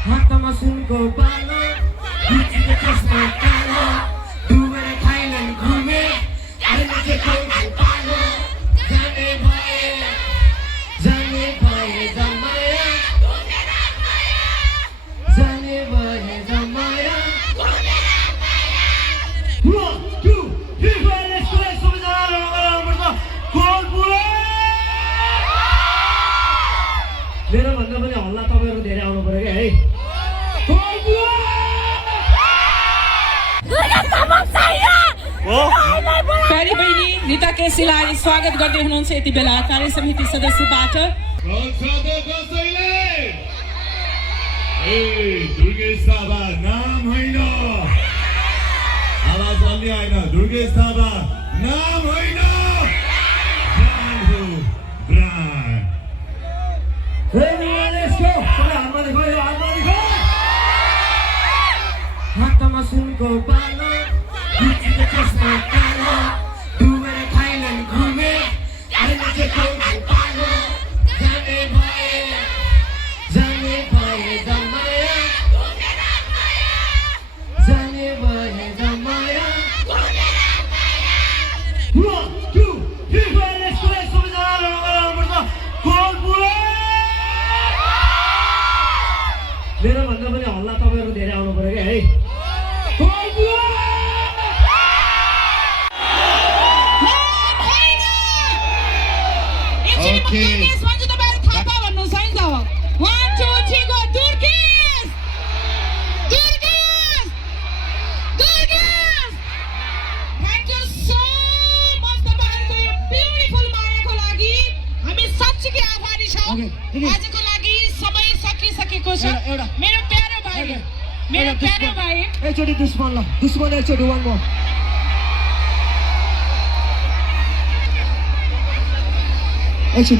हातमा सुनको बालो बिचको चस्मा कालो डुबेर थाइल्यान्ड घुमे अहिले चाहिँ खोल्छु पालो जाने भए जमाया जाने भए जमाया 1 2 3 4 सबैजना रमाउनुपर्छ कोलपुरे मेरो भन्दा पनि हल्ला तपाईहरु धेरै आउनु पर्यो के है प्यारी बहिनी रीता केसीलाई स्वागत गर्दै हुनुहुन्छ यति बेला कार्य समिति सदस्यबाट। दुर्गेश थापा नाम होइन, आवाज अलि आएन। दुर्गेश थापा नाम होइन, ब्रान्ड हो, ब्रान्ड। हातमा सुनको बालो बिचको चस्मा कालो डुबेर थाइल्यान्ड घुमे अहिले चाहिँ खोल्छु पालो जाने भए जमाया जाने भए जमाया 1 2 3 4 सबैजना रमाउनुपर्छ कोलपुरे मेरो भन्दा पनि हल्ला तपाईहरु धेरै आउनु पर्यो के है आजको लागि सबै सकिसकेको छ। मेरो प्यारो भाइ एकचोटि दुश्मन एकचोटि वान मोर एकछिन